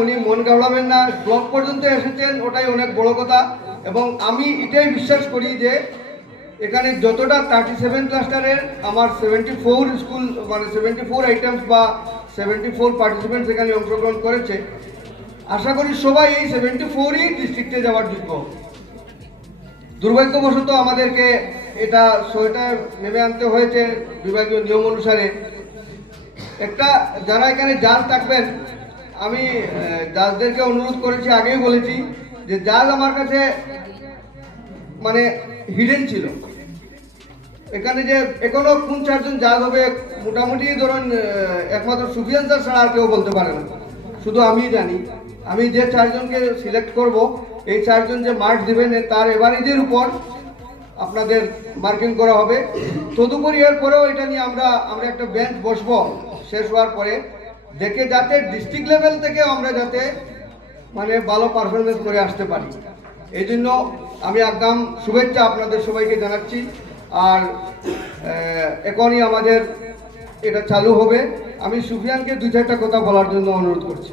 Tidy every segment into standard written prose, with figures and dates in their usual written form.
উনি মন গাওড়াবেন না, ব্লক পর্যন্ত এসেছেন, ওটাই অনেক বড় কথা। এবং আমি এটাই বিশ্বাস করি যে এখানে যতটা 37 ক্লাস্টারের আমার 74 স্কুল মানে 74 আইটেমস বা 74 পার্টিসিপেন্টস এখানে অংশগ্রহণ করেছে, আশা করি সবাই এই 74ই ডিস্ট্রিক্টে যাওয়ার যোগ্য। দুর্ভাগ্যবশত আমাদেরকে এটা 6টা নেমে আনতে হয়েছে বিভাগীয় নিয়ম অনুসারে। একটা যারা এখানে জাজ থাকবেন, আমি জাজদেরকে অনুরোধ করেছি, আগেই বলেছি যে জাজ আমার কাছে মানে হিডেন ছিল। এখানে যে এখনো কোন 4জন জাজ হবে মোটামুটি ধরুন একমাত্র সুফিয়ান স্যার ছাড়া আর কেউ বলতে পারে না, শুধু আমিই জানি। আমি যে 4জনকে সিলেক্ট করব, এই 4জন যে মার্ক দিবেন তার এভারেজের উপর আপনাদের মার্কিং করা হবে। তদুপরি এর পরেও এটা নিয়ে আমরা একটা বেঞ্চ বসবো শেষ হওয়ার পরে, দেখে যাতে ডিস্ট্রিক্ট লেভেল থেকে আমরা যাতে মানে ভালো পারফরমেন্স করে আসতে পারি। এই জন্য আমি আগাম শুভেচ্ছা আপনাদের সবাইকে জানাচ্ছি। আর এখনই আমাদের এটা চালু হবে। আমি সুফিয়ানকে 2-4টা কথা বলার জন্য অনুরোধ করছি।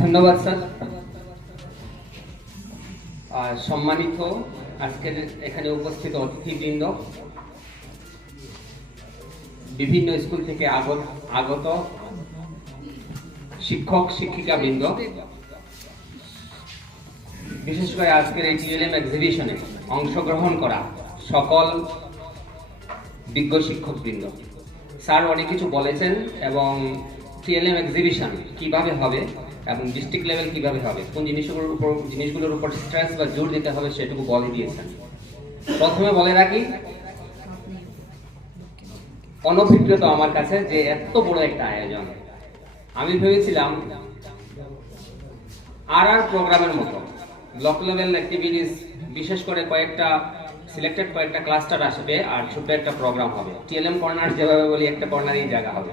ধন্যবাদ স্যার। সম্মানিত আজকের এখানে উপস্থিত অতিথিবৃন্দ, বিভিন্ন স্কুল থেকে আগত শিক্ষক শিক্ষিকা বৃন্দ, বিশেষ করে আজকের এই টিএলএম এক্সিবিশনে অংশগ্রহণ করা সকল বিজ্ঞ শিক্ষক বৃন্দ, স্যার অনেক কিছু বলেছেন এবং টিএলএম এক্সিবিশন কিভাবে হবে এবং ডিস্ট্রিক্ট লেভেল কিভাবে হবে, কোন জিনিসগুলোর উপর স্ট্রেস বা জোর দিতে হবে সেটুকু বলে দিয়েছেন। প্রথমে বলে রাখি, অনভিজ্ঞতা আমার কাছে যে এত বড় একটা আয়োজন। আমি ভেবেছিলাম আর প্রোগ্রামের মতো ব্লক লেভেল অ্যাক্টিভিটিস, বিশেষ করে সিলেক্টেড কয়েকটা ক্লাস্টার আসবে আর ছোট্ট একটা প্রোগ্রাম হবে। টিএলএম কর্নার যেভাবে বলি, একটা কর্নারই জায়গা হবে।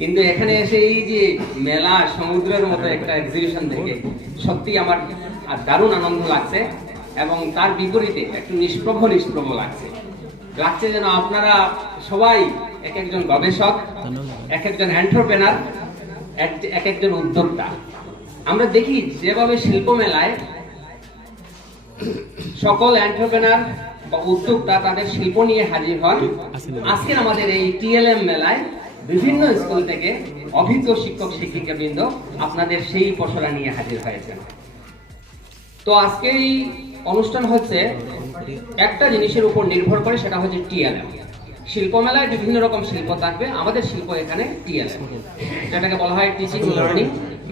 কিন্তু এখানে এসে এই যে মেলা সমুদ্রের মতো একটা এক্সিবিশন থেকে সত্যি আমার দারুণ আনন্দ লাগছে এবং তার বিপরীতে একটু নিষ্প্রভ লাগছে যেন আপনারা সবাই এক একজন গবেষক, এক একজন এন্টারপ্রেনার, এক একজন উদ্যোক্তা। আমরা দেখি যেভাবে শিল্প মেলায় সকল এন্টারপ্রেনার বা উদ্যোক্তা তাদের শিল্প নিয়ে হাজির হন, আজকে আমাদের এই টিএলএম মেলায় বিভিন্ন স্কুল থেকে অভিজ্ঞ শিক্ষক শিক্ষিকা বৃন্দ আপনাদের সেই পসরা নিয়ে হাজির হয়েছেন। তো আজকে এই অনুষ্ঠান হচ্ছে একটা জিনিসের উপর নির্ভর করে, সেটা হচ্ছে টিএলএম। শিল্প মেলায় বিভিন্ন রকম শিল্প থাকবে, আমাদের শিল্প এখানে টিএলএম, যেটাকে বলা হয় টিচিং লার্নিং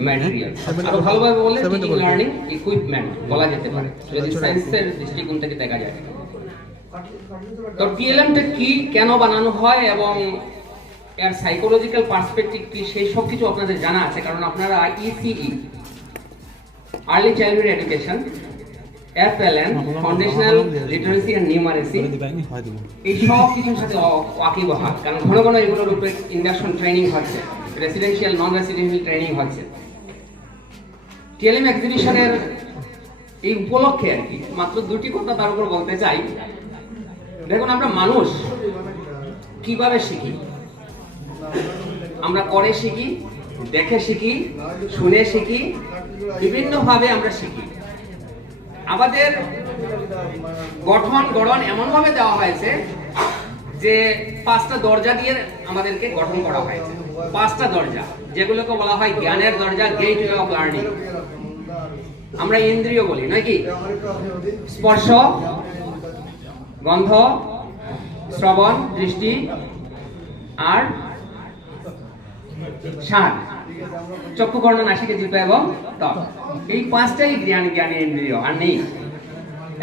ম্যাটেরিয়াল। আরো ভালোভাবে বলে টিচিং লার্নিং ইকুইপমেন্ট বলা যেতে পারে যদি সায়েন্সের দৃষ্টিকোণ থেকে দেখা যায়। তো টিএলএমটা কি, কেন বানানো হয় এবং এর সাইকোলজিক্যাল পার্সপেক্টিভ কি, সেই সব কিছু আপনাদের জানা আছে, কারণ আপনারা ECE early childhood education, FLN foundational literacy and numeracy, এই সব কিছুর সাথে ওয়াকিবহাল, কারণ ঘন ঘন এগুলোর উপরে ইন্ডাকশন ট্রেনিং হচ্ছে, রেসিডেন্সিয়াল নন রেসিডেন্সিয়াল ট্রেনিং হচ্ছে। টিএলএম এক্সিবিশনের এই উপলক্ষে আর কি মাত্র 2টি কথা তার উপর বলতে চাই। দেখুন, আমরা মানুষ কিভাবে শিখি, আমরা করে শিখি, দেখে শিখি, শুনে শিখি, বিভিন্ন ভাবে আমরা শিখি। আমাদের গঠন এমন ভাবে দেওয়া হয়েছে যে 5টা দরজা দিয়ে আমাদেরকে গঠন করা হয়েছে। 5টা দরজা, যেগুলোকে বলা হয় জ্ঞানের দরজা, গেটওয়ে অফ লার্নিং। আমরা ইন্দ্রিয় বলি নাকি, স্পর্শ, গন্ধ, শ্রবণ, দৃষ্টি আর স্বাদ, চক্ষু, কর্ণ, নাসিকা, জিহ্বা এবং ত্বক। এই 5টাই জ্ঞানেন্দ্রিয়, আর নেই।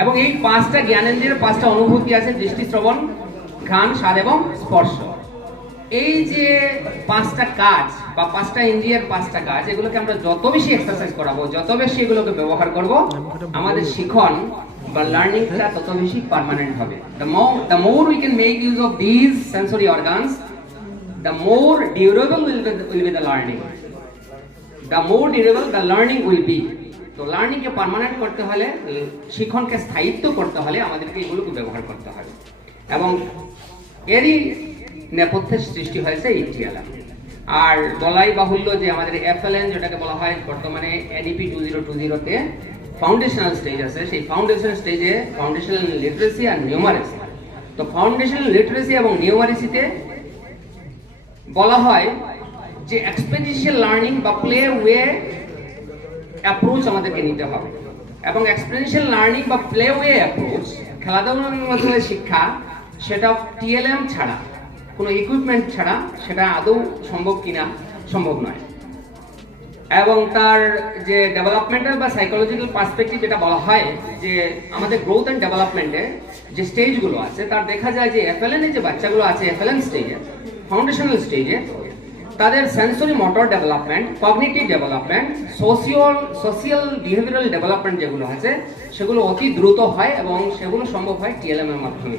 এবং এই 5টা জ্ঞানেন্দ্রিয়ের 5টা অনুভূতি আছে, দৃষ্টি, শ্রবণ, ঘ্রাণ, স্বাদ এবং স্পর্শ। এই যে 5টা কাজ বা 5টা ইন্দ্রিয়ের 5টা কাজ, এগুলোকে আমরা যত বেশি এক্সারসাইজ করাবো, যত বেশি এগুলোকে ব্যবহার করব, আমাদের শিখন বা লার্নিংটা তত বেশি পার্মানেন্ট হবে। The more we can make use of these sensory organs, the more durable will be the learning. The more durable the learning will be. তো লার্নিং কে পার্মানেন্ট করতে হলে, শিক্ষণকে স্থায়িত্ব করতে হলে আমাদেরকে এগুলোকে ব্যবহার করতে হবে এবং এরই নেপথ্যে সৃষ্টি হয়েছে এই টিএলএম। আর বলাই বাহুল্য যে আমাদের FLN যেটাকে বলা হয় বর্তমানে NEP 2020 তে ফাউন্ডেশনাল স্টেজ আছে, সেই ফাউন্ডেশন স্টেজে ফাউন্ডেশনাল লিটারেসি আর নিউমারেসি। তো ফাউন্ডেশনাল লিটারেসি এবং নিউমারেসিতে বলা হয় যে এক্সপেরিয়েন্সিয়াল লার্নিং বা প্লে ওয়ে অ্যাপ্রোচ আমাদেরকে নিতে হবে, এবং এক্সপেরিয়েন্সিয়াল লার্নিং বা প্লে ওয়ে অ্যাপ্রোচ খেলাধুলার মাধ্যমে শিক্ষা, সেটা TLM ছাড়া, কোনো ইকুইপমেন্ট ছাড়া সেটা আদৌ সম্ভব কিনা সম্ভব নয়। এবং তার যে ডেভেলপমেন্টাল বা সাইকোলজিক্যাল পার্সপেক্টিভ যেটা বলা হয় যে আমাদের গ্রোথ অ্যান্ড ডেভেলপমেন্টে যে স্টেজগুলো আছে, তার দেখা যায় যে FLN এর যে বাচ্চাগুলো আছে FLN স্টেজে, ফাউন্ডেশনাল স্টেজে, তাদের sensory motor development, cognitive development, social behavioural development যেগুলো আছে সেগুলো অতি দ্রুত হয় এবং সেগুলো সম্ভব হয় TLM এর মাধ্যমে।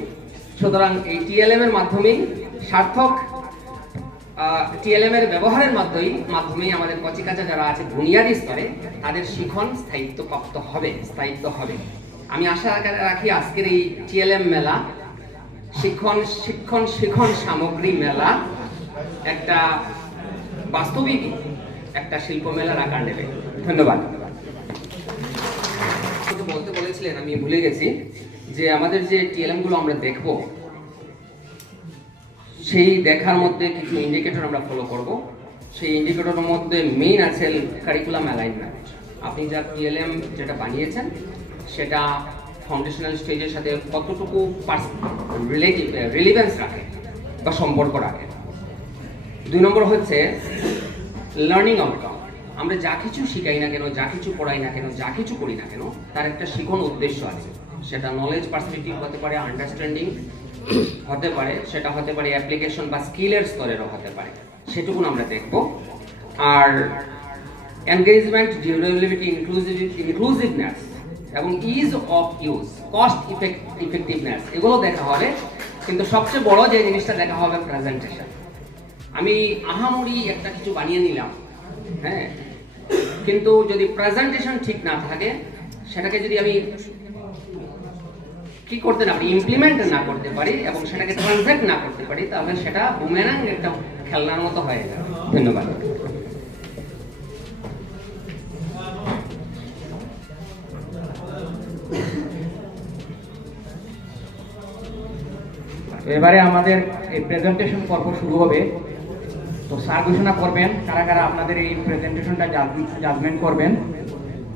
সুতরাং এই TLM এর মাধ্যমেই সার্থক TLM এর ব্যবহারের মাধ্যমেই আমাদের কচিকাঁচা যারা আছে বুনিয়াদী স্তরে তাদের শিখন স্থায়িত্ব হবে। আমি আশা রাখি আজকের এই TLM মেলা শিক্ষণ সামগ্রী মেলা একটা বাস্তবিক একটা শিল্প মেলার আকার নেবে। ধন্যবাদ। বলতে বলেছিলেন, আমি ভুলে গেছি যে আমাদের যে TLM গুলো আমরা দেখব, সেই দেখার মধ্যে কিছু ইন্ডিকেটর আমরা ফলো করব। সেই ইন্ডিকেটরের মধ্যে মেইন আছে কারিকুলাম অ্যালাইনমেন্ট। আপনি যা TLM যেটা বানিয়েছেন সেটা ফাউন্ডেশনাল স্টেজের সাথে কতটুকু রিলেভেন্স রাখে বা সম্পর্ক রাখে। 2 নম্বর হচ্ছে লার্নিং আউটকাম। আমরা যা কিছু শিখাই না কেন, যা কিছু পড়াই না কেন, যা কিছু করি না কেন, তার একটা শিখন উদ্দেশ্য আছে। সেটা নলেজ পার্সপেক্টিভ হতে পারে, আন্ডারস্ট্যান্ডিং হতে পারে, সেটা হতে পারে অ্যাপ্লিকেশন বা স্কিলের স্তরেরও হতে পারে, সেটুকুন আমরা দেখব। আর এনগেজমেন্ট, ডিউরেবিলিটি, ইনক্লুসিভনেস এবং is of use, cost effectiveness, এগুলো দেখা হবে। কিন্তু সবচেয়ে বড় যে জিনিসটা দেখা হবে প্রেজেন্টেশন। আমি আহামরি একটা কিছু বানিয়ে নিলাম, হ্যাঁ, কিন্তু যদি প্রেজেন্টেশন ঠিক না থাকে, সেটাকে যদি আমি কি করতে না পারি, ইমপ্লিমেন্ট না করতে পারি এবং সেটাকে ট্রান্সলেট না করতে পারি, তাহলে সেটা বুমেরাং একটা খেলনার মতো হয়ে যাবে। ধন্যবাদ। এবারে আমাদের এই প্রেজেন্টেশন পর্ব শুরু হবে। তো স্যার ঘোষণা করবেন কারা কারা আপনাদের এই প্রেজেন্টেশনটা জাজমেন্ট করবেন।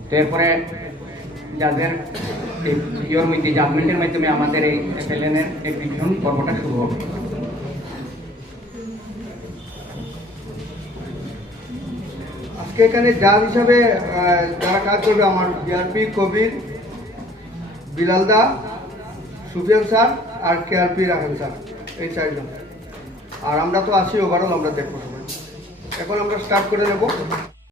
তো এরপরে যাদের ইয়ের মধ্যে জাজমেন্টের মাধ্যমে আমাদের এই FLN এর এক্সিবিশন পর্বটা শুরু হবে। আজকে এখানে জাজ হিসাবে যারা কাজ করবে, আমার BRP কবির, বিলালদা, সুফিয়ান স্যার আর KRP রাখেন স্যার, এই 4 জন। আর আমরা তো আছি ওভারঅল, আমরা দেখবো সবাই। এখন আমরা স্টার্ট করে নেব।